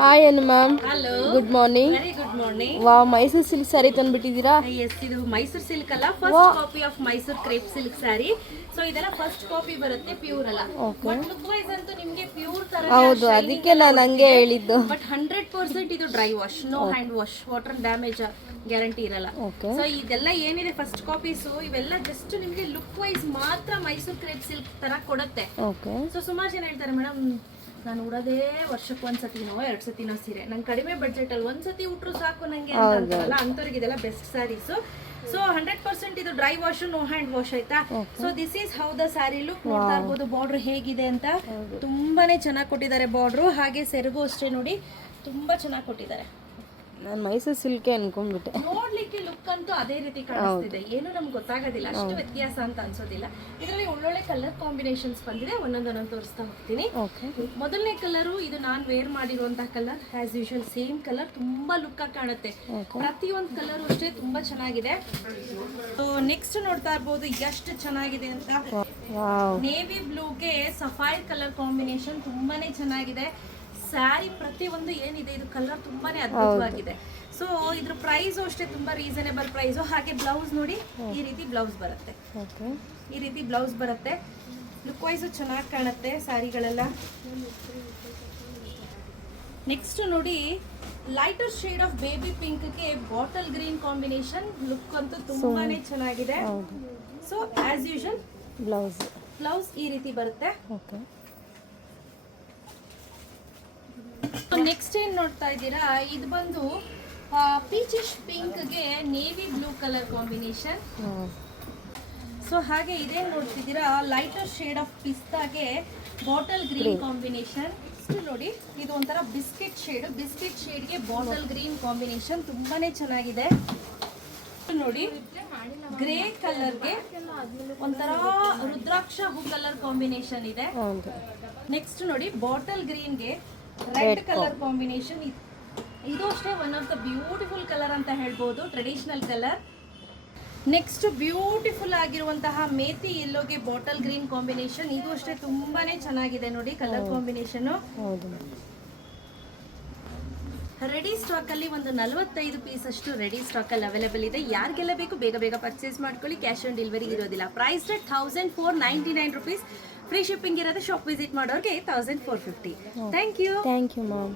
Hi Anu ma'am. Hello, good morning. Very good morning. Wow, Mysuru silk saree ತಂದ್ಬಿಟ್ಟಿದ್ದೀರಾ. Yes, ಇದು Mysuru silk ಅಲ್ಲ, first copy of Mysuru crepe silk saree. So ಇದೆಲ್ಲ first copy ಬರುತ್ತೆ, pure ಅಲ್ಲ. But look wise ಅಂತೂ ನಿಮಗೆ pure ತರ. ಹೌದು, ಅದಕ್ಕೆ ನಾನು ಹಂಗೆ ಹೇಳಿದ್ದು. ಬಟ್ 100% ಇದು dry wash, no hand wash, water damage guarantee ಇರಲ್ಲ. ಸೊ ಇದೆಲ್ಲ ಏನಿದೆ ಫಸ್ಟ್ ಕಾಪೀಸ್, ಇವೆಲ್ಲ ಜಸ್ಟ್ ನಿಮಗೆ ಲುಕ್ ವೈಸ್ ಮಾತ್ರ ಮೈಸೂರು ಕ್ರೇಪ್ ಸಿಲ್ಕ್ ತರ ಕೊಡುತ್ತೆ. ಸೊ ಸುಮಾರು ಜನ ಹೇಳ್ತಾರೆ, ಮೇಡಮ್ ನಾನು ಉಡೋದೇ ವರ್ಷಕ್ಕೆ ಒಂದ್ಸತಿನೋ 2 ಸತಿನೋ ಸೀರೆ, ನಂಗೆ ಕಡಿಮೆ ಬಡ್ಜೆಟ್ ಅಲ್ಲಿ ಒಂದ್ಸತಿ ಉಟ್ರು ಸಾಕು ನಂಗೆ ಅಂತ ಅಂತಾರಲ್ಲ, ಅಂಥವ್ರಿಗೆ ಇದೆಲ್ಲ ಬೆಸ್ಟ್ ಸ್ಯಾರೀಸ್. ಸೊ 100% ಇದು dry wash, no hand wash, ಆಯ್ತಾ. So this is how the saree look. ನೋಡ್ತಾ ಇರ್ಬೋದು ಬಾರ್ಡರ್ ಹೇಗಿದೆ ಅಂತ, ತುಂಬಾನೇ ಚೆನ್ನಾಗಿ ಕೊಟ್ಟಿದ್ದಾರೆ ಬಾರ್ಡ್ರು. ಹಾಗೆ ಸೆರಗು ಅಷ್ಟೇ ನೋಡಿ, ತುಂಬಾ ಚೆನ್ನಾಗಿ ಕೊಟ್ಟಿದ್ದಾರೆ. ನಾನು ಮೈಸೂರು ಸಿಲ್ಕೆ ಅನ್ಕೊಂಡ್ಬಿಟ್ಟೆ. ನೋಡ್ಲಿಕ್ಕೆ ಲುಕ್ ಅಂತೂ ಅದೇ ರೀತಿ ಕಾಣಿಸ್ತಿದೆ, ಏನು ನಮ್ಗೆ ಗೊತ್ತಾಗೋದಿಲ್ಲ, ಅಷ್ಟು ವ್ಯತ್ಯಾಸ ಅಂತ ಅನ್ಸೋದಿಲ್ಲ. ಇದರಲ್ಲಿ ಒಳ್ಳೊಳ್ಳೆ ಕಲರ್ ಕಾಂಬಿನೇಷನ್ಸ್ ಬಂದಿದೆ, ಒಂದೊಂದೊಂದು ತೋರಿಸ್ತಾ ಹೋಗ್ತೀನಿ. ಮೊದಲನೇ ಕಲರು ಇದು ನಾನು ವೇರ್ ಮಾಡಿರುವಂತಹ colour, as usual same colour, ತುಂಬಾ ಲುಕ್ ಆಗಿ ಕಾಣುತ್ತೆ. ಪ್ರತಿಯೊಂದು ಕಲರ್ ಅಷ್ಟೇ ತುಂಬಾ ಚೆನ್ನಾಗಿದೆ. ಸೊ ನೆಕ್ಸ್ಟ್ ನೋಡ್ತಾ ಇರ್ಬೋದು ಎಷ್ಟು ಚೆನ್ನಾಗಿದೆ ಅಂತ. ನೇವಿ ಬ್ಲೂಗೆ ಸಫೈರ್ ಕಲರ್ ಕಾಂಬಿನೇಷನ್ ತುಂಬಾನೇ ಚೆನ್ನಾಗಿದೆ. ಸ್ಯಾರಿ ಪ್ರತಿಯೊಂದು ಏನಿದೆ ಇದು ಕಲರ್ ತುಂಬಾನೇ ಅದ್ಭುತವಾಗಿದೆ. ಸೊ ಇದ್ರ ಪ್ರೈಸ್ ಅಷ್ಟೇ ತುಂಬಾ ರೀಸನೇಬಲ್ ಪ್ರೈಸ್. ಹಾಗೆ ಬ್ಲೌಸ್ ನೋಡಿ, ಈ ರೀತಿ ಬ್ಲೌಸ್ ಬರುತ್ತೆ, ಈ ರೀತಿ ಬ್ಲೌಸ್ ಬರುತ್ತೆ. ಲುಕ್ ವೈಸ್ ಚೆನ್ನಾಗಿ ಕಾಣುತ್ತೆ ಸ್ಯಾರಿಗಳೆಲ್ಲ. ನೆಕ್ಸ್ಟ್ ನೋಡಿ, ಲೈಟರ್ ಶೇಡ್ ಆಫ್ ಬೇಬಿ ಪಿಂಕ್ಗೆ ಬಾಟಲ್ ಗ್ರೀನ್ ಕಾಂಬಿನೇಷನ್. ಲುಕ್ ಅಂತೂ ತುಂಬಾನೇ ಚೆನ್ನಾಗಿದೆ. ಸೊ ಆಸ್ ಯೂಶುವಲ್ ಬ್ಲೌಸ್ ಈ ರೀತಿ ಬರುತ್ತೆ. ನೆಕ್ಸ್ಟ್ ಏನ್ ನೋಡ್ತಾ ಇದ್ದೀರಾ, ಇದು ಬಂದು ಪೀಚಿಶ್ ಪಿಂಕ್ಗೆ navy blue colour combination. So ಹಾಗೆ ಇದೇನ್ ನೋಡ್ತಿದ್ದೀರಾ, ಲೈಟರ್ ಶೇಡ್ ಆಫ್ ಪಿಸ್ತಾಗೆ ಬಾಟಲ್ ಗ್ರೀನ್ ಕಾಂಬಿನೇಷನ್. ನೋಡಿ, ಇದು ಒಂಥರ ಬಿಸ್ಕೆಟ್ ಶೇಡ್ಗೆ ಬಾಟಲ್ ಗ್ರೀನ್ ಕಾಂಬಿನೇಷನ್ ತುಂಬಾನೇ ಚೆನ್ನಾಗಿದೆ. ನೋಡಿ, ಗ್ರೇ ಕಲರ್ಗೆ ಒಂಥರ ರುದ್ರಾಕ್ಷ ಹೂ ಕಲರ್ ಕಾಂಬಿನೇಷನ್ ಇದೆ. ನೆಕ್ಸ್ಟ್ ನೋಡಿ, ಬಾಟಲ್ ಗ್ರೀನ್ಗೆ ರೆಡ್ ಕಲರ್ ಕಾಂಬಿನೇಷನ್. ಇದು ಅಷ್ಟೇ one of the beautiful colour ಅಂತ ಹೇಳ್ಬೋದು, ಟ್ರೆಡಿಷನಲ್ ಕಲರ್. ನೆಕ್ಸ್ಟ್ ಬ್ಯೂಟಿಫುಲ್ ಆಗಿರುವಂತಹ ಮೇಥಿ ಯೆಲ್ಲೋಗೆ ಬಾಟಲ್ ಗ್ರೀನ್ ಕಾಂಬಿನೇಷನ್. ಇದು ಅಷ್ಟೇ ತುಂಬಾನೇ ಚೆನ್ನಾಗಿದೆ ನೋಡಿ ಕಲರ್ ಕಾಂಬಿನೇಷನ್. ರೆಡಿ ಸ್ಟಾಕ್ ಅಲ್ಲಿ ಒಂದು 45 ಪೀಸ್ ಅಷ್ಟು ರೆಡಿ ಸ್ಟಾಕ್ ಅಲ್ಲಿ ಅವೈಲೇಬಲ್ ಇದೆ. ಯಾರಿಗೆಲ್ಲ ಬೇಕು ಬೇಗ ಬೇಗ ಪರ್ಚೇಸ್ ಮಾಡ್ಕೊಳ್ಳಿ. ಕ್ಯಾಶ್ ಆನ್ ಡೆಲಿವರಿ ಇರೋದಿಲ್ಲ. Price rate 1499 rupees. Free shipping ಇರೋದು. ಶಾಪ್ ವಿಸಿಟ್ ಮಾಡೋರಿಗೆ 1450. Thank you ma'am.